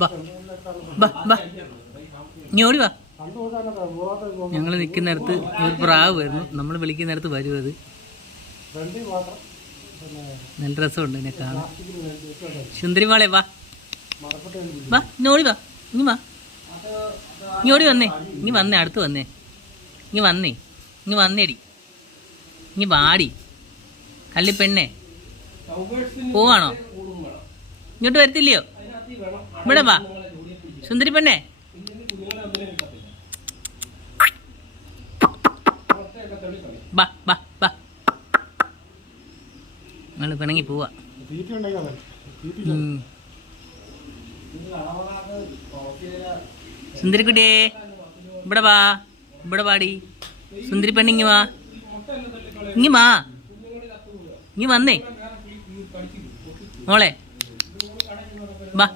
ബാ ബാ ബാ ഇനി ഓടി വാ. ഞങ്ങൾ നിൽക്കുന്നിടത്ത് ഒരു പ്രാവ് വരുന്നു. നമ്മൾ വിളിക്കുന്നിടത്ത് വരും. അത് നല്ല രസമുണ്ട് എന്നെ കാണാൻ. സുന്ദരി മോളെ വാ വാ, ഇനി ഓടി വാ. ഇനി വാ, ഇനി ഓടി വന്നേ. ഇനി വന്നേ, അടുത്ത് വന്നേ. ഇനി വന്നേ, ഇനി വന്നേടി, ഇനി വാടി. കള്ളിപ്പെണ്ണേ പോവാണോ? ഇങ്ങോട്ട് വരത്തില്ലയോ? ഇവിടെ വാ സുന്ദരി പെണ്ണേ. ബാ ബാ ബാ, ഞങ്ങൾ പിണങ്ങി പോവാ. സുന്ദരിക്കുട്ടിയേ ഇവിടെ വാ, ഇവിടെ വാടി. സുന്ദരി പെണ്ണിങ്ങി വാ, ഇങ്ങി വാ, ഇങ്ങി വന്നേ മോളെ. ബാ